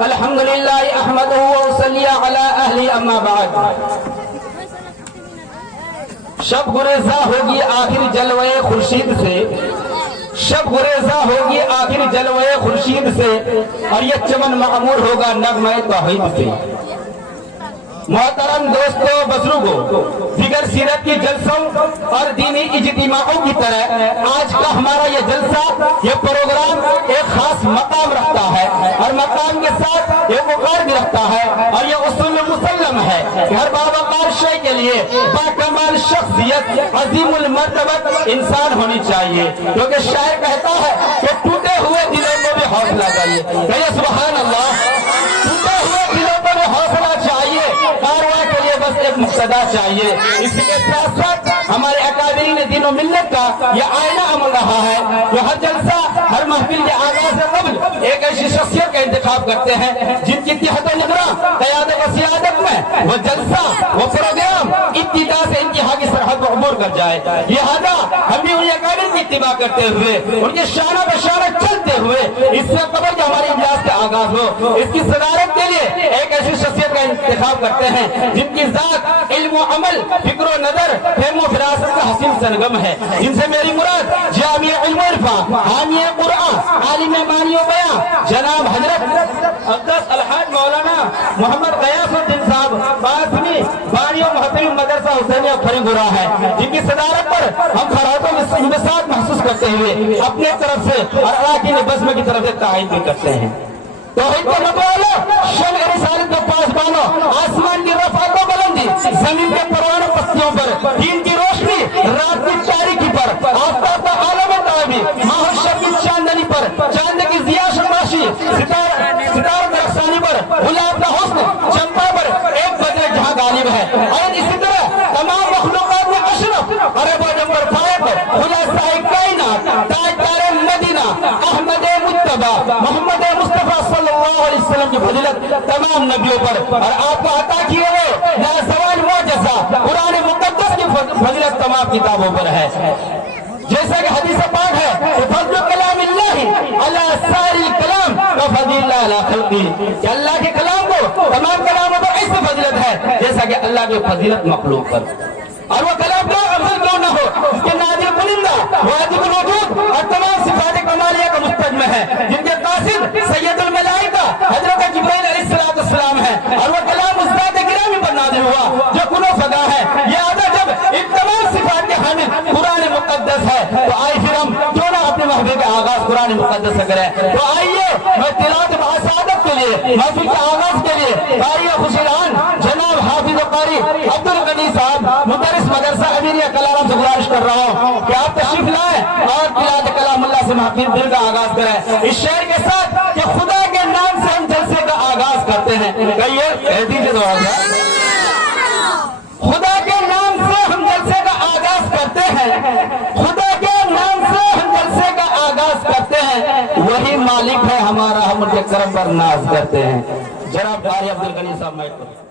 الحمدللہ احمدہ و صلی علی اہلی اما بعد۔ شب گریزہ ہوگی آخر جلوے خورشید سے، شب گریزہ ہوگی آخر جلوے خورشید سے، اور یہ چمن معمور ہوگا نغمہ توحید سے۔ محترم دوستو بزرگوں، دیگر سیرت کی جلسوں اور دینی اجتماعوں کی طرح آج کا ہمارا یہ جلسہ، یہ پروگرام ایک خاص مقام رکھتا ہے، اور مقام کے ساتھ ایک وقار بھی رکھتا ہے، اور یہ اصول مسلم ہے کہ ہر باوقار شے کے لیے باکمال شخصیت عظیم المرتبت انسان ہونی چاہیے، کیونکہ شاعر کہتا ہے کہ ٹوٹے ہوئے دلوں کو بھی حوصلہ چاہیے۔ کہیے سبحان اللہ۔ ٹوٹے ہوئے دلوں کو بھی حوصلہ چاہیے، کارواں کے لیے بس ایک مقتدا چاہیے۔ اسی کے ساتھ ساتھ ہمارے اکابرین دین و ملت کا یہ آئینہ عمل رہا ہے کہ ہر جلسہ، ہر محفل کے آغاز سے قبل ایک ایسی شخصیت کا انتخاب کرتے ہیں جن کی تحت نظراں قیادت و سیادت میں وہ جلسہ، وہ پروگرام ابتدا سے انتہا کی سرحد کو عبور کر جائے۔ لہذا ہم بھی ان اکابرین کی اتباع کرتے ہوئے، ان کے شانہ بشانہ چلتے ہوئے اس سے قبل کہ ہماری اجلاس کا آغاز ہو، اس کی صدارت کے لیے ایک ایسی شخصیت کا انتخاب کرتے ہیں جن کی ذات علم و عمل، فکر و نظر، فہم و فراست کا حسین سرگم ہے، جن سے میری مراد جامع علم و عرفان، حامی قرآن، عالم معنی و بیان، جناب حضرت اقدس الحاج مولانا محمد غیاث الدین صاحب باسمی بانی و محترم مدرسہ حسینیہ کھڑی ہے، جن کی صدارت پر ہم خراطوں میں انبساط محسوس کرتے ہوئے اپنے طرف سے اور اراکین بزم کی طرف سے تعین بھی کرتے ہیں۔ توحید کو مقبولو، شمع رسالت کو پاسبانو، آسمان کی رفعت و بلندی، زمین کے پروانوں پستیوں پر، دین کی روشنی رات کی تاریکی پر، آفتاب کا عالم تعبی، ماہ شب کی چاندنی پر، چاند کی ضیاء شماشی، ستاروں کی افسانی پر، گلاب کا حسن چمپا پر ایک بدر جہاں غالب ہے۔ اور اسی طرح تمام مخلوقات میں اشرف عرب و جمبر فائق خلاصہ کائنات تاجدار مدینہ احمد مجتبی محمد مصطفیٰ صلی اللہ علیہ وسلم کی فضیلت تمام نبیوں پر اور آپ کو عطا کیے ہوئے لازوال معجزہ قرآن مقدس کی فضیلت تمام کتابوں پر ہے۔ جیسا کہ حدیث پاک ہے کہ فضل کلام اللہ علی سائر الکلام وفضل اللہ علی خلقہ، کہ اللہ کے کلام کو تمام کلاموں پر ایسی فضیلت ہے جیسا کہ اللہ کی فضیلت مخلوق پر۔ اور وہ کلام کا افضل کیوں نہ ہو جس کے نازل کنندہ واجب الوجود اور تمام صفات کمالیہ کا مستجمع ہے، جن کے قاصد سید الملائکہ حضرت جبرائیل علیہ السلام ہے، اور وہ کلام ذات گرامی پر نازل ہوا جو کن و فضا ہے۔ یہ آدھا جب ان تمام صفات کے حامل قرآن مقدس ہے تو آئے پھر ہم کیوں نہ اپنے محفل کا آغاز قرآن مقدس سے کریں۔ تو آئیے میں تلاوت باسعادت کے لیے محفل کے آغاز کے لیے قاری خوشیران جناب حافظ و قاری عبدالغنی صاحب مدرس مدرسہ امیریہ کلارم سے گزارش کر رہا ہوں کہ آپ تشریف لائیں اور تلاوت کلام اللہ سے محفل دل کا آغاز کریں اس شعر کے ساتھ کہ خدا کے نام سے ہم جلسے کا آغاز کرتے ہیں۔ کہیے کہہ دیجیے تو خدا کے نام سے ہم جلسے کا آغاز کرتے ہیں، خدا کے نام سے ہم جلسے کا آغاز کرتے ہیں، وہی مالک ہے ہمارا، ہم ان کے کرم پر ناز کرتے ہیں۔ جناب قاری عبدالغنی صاحب مائک پر۔